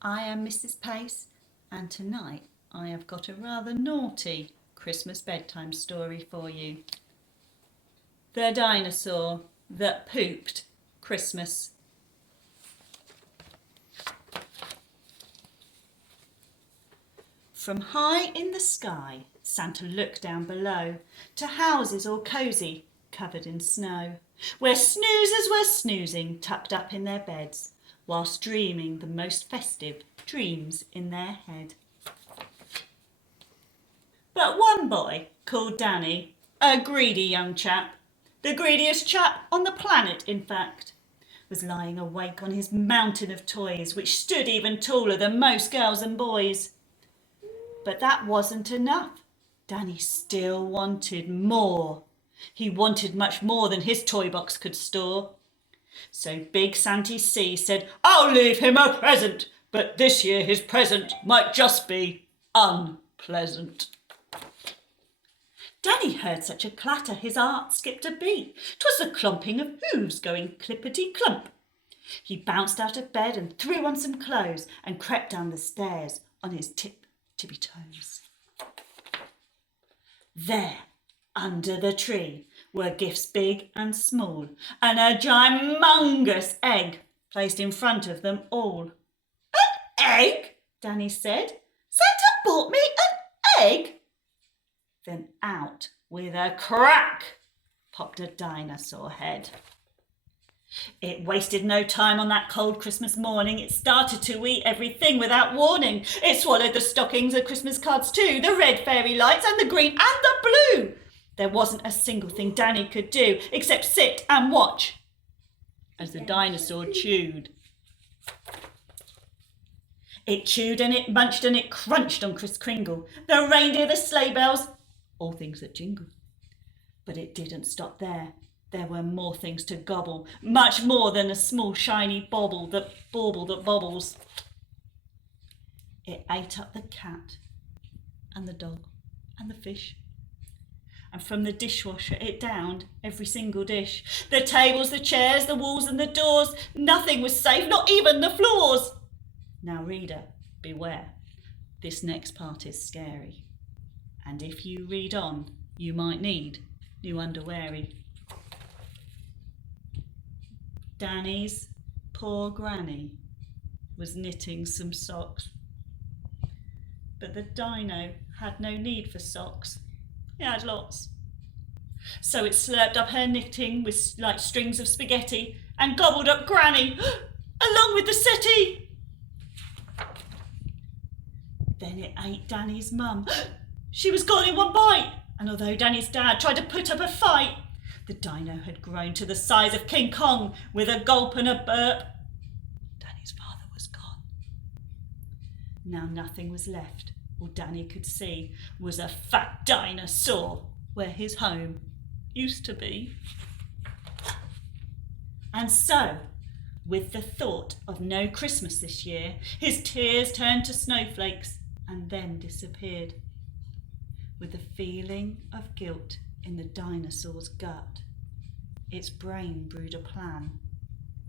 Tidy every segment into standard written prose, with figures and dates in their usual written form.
I am Mrs. Pace, and tonight I have got a rather naughty Christmas bedtime story for you. The dinosaur that pooped Christmas. From high in the sky, Santa looked down below to houses all cosy, covered in snow, where snoozers were snoozing, tucked up in their beds, whilst dreaming the most festive dreams in their head. But one boy, called Danny, a greedy young chap, the greediest chap on the planet, in fact, was lying awake on his mountain of toys, which stood even taller than most girls and boys. But that wasn't enough. Danny still wanted more. He wanted much more than his toy box could store. So Big Santy C said, "I'll leave him a present, but this year his present might just be unpleasant." Danny heard such a clatter, his heart skipped a beat. 'Twas the clomping of hooves going clippity-clomp. He bounced out of bed and threw on some clothes and crept down the stairs on his tippy toes. There, under the tree, were gifts big and small, and a gymongous egg placed in front of them all. "An egg?" Danny said. "Santa bought me an egg?" Then out with a crack popped a dinosaur head. It wasted no time on that cold Christmas morning. It started to eat everything without warning. It swallowed the stockings, the Christmas cards too, the red fairy lights and the green and the blue. There wasn't a single thing Danny could do except sit and watch as the dinosaur chewed. It chewed and it munched and it crunched on Kris Kringle, the reindeer, the sleigh bells, all things that jingle. But it didn't stop there. There were more things to gobble, much more than a small shiny bauble that bobbles. It ate up the cat and the dog and the fish. And from the dishwasher it downed every single dish. The tables, the chairs, the walls and the doors. Nothing was safe, not even the floors. Now reader, beware. This next part is scary. And if you read on, you might need new underweary. Danny's poor granny was knitting some socks. But the dino had no need for socks. It had lots. So it slurped up her knitting with like strings of spaghetti and gobbled up Granny along with the settee. Then it ate Danny's mum. She was gone in one bite. And although Danny's dad tried to put up a fight, the dino had grown to the size of King Kong with a gulp and a burp. Danny's father was gone. Now nothing was left. All Danny could see was a fat dinosaur where his home used to be. And so, with the thought of no Christmas this year, his tears turned to snowflakes and then disappeared. With a feeling of guilt in the dinosaur's gut, its brain brewed a plan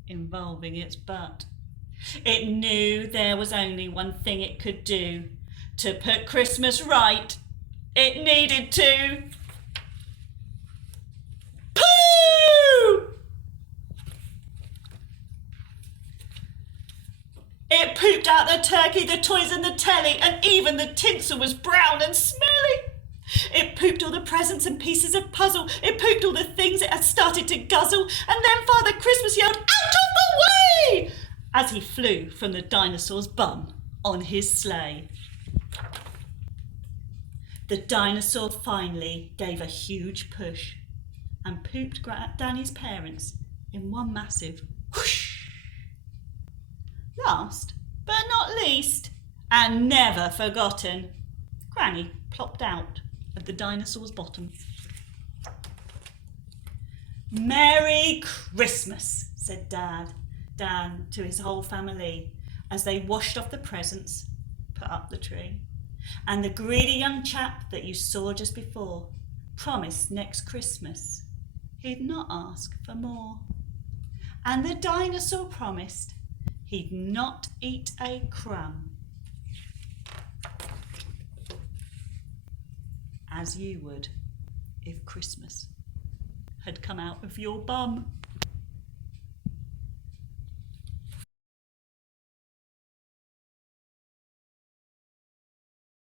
involving its butt. It knew there was only one thing it could do to put Christmas right. It needed to poo! It pooped out the turkey, the toys and the telly, and even the tinsel was brown and smelly. It pooped all the presents and pieces of puzzle. It pooped all the things it had started to guzzle. And then Father Christmas yelled, "Out of the way!" as he flew from the dinosaur's bum on his sleigh. The dinosaur finally gave a huge push and pooped Danny's parents in one massive whoosh. Last but not least, and never forgotten, Granny plopped out of the dinosaur's bottom. "Merry Christmas," said Dan to his whole family as they washed off the presents, put up the tree. And the greedy young chap that you saw just before promised next Christmas he'd not ask for more. And the dinosaur promised He'd not eat a crumb, as you would if Christmas had come out of your bum.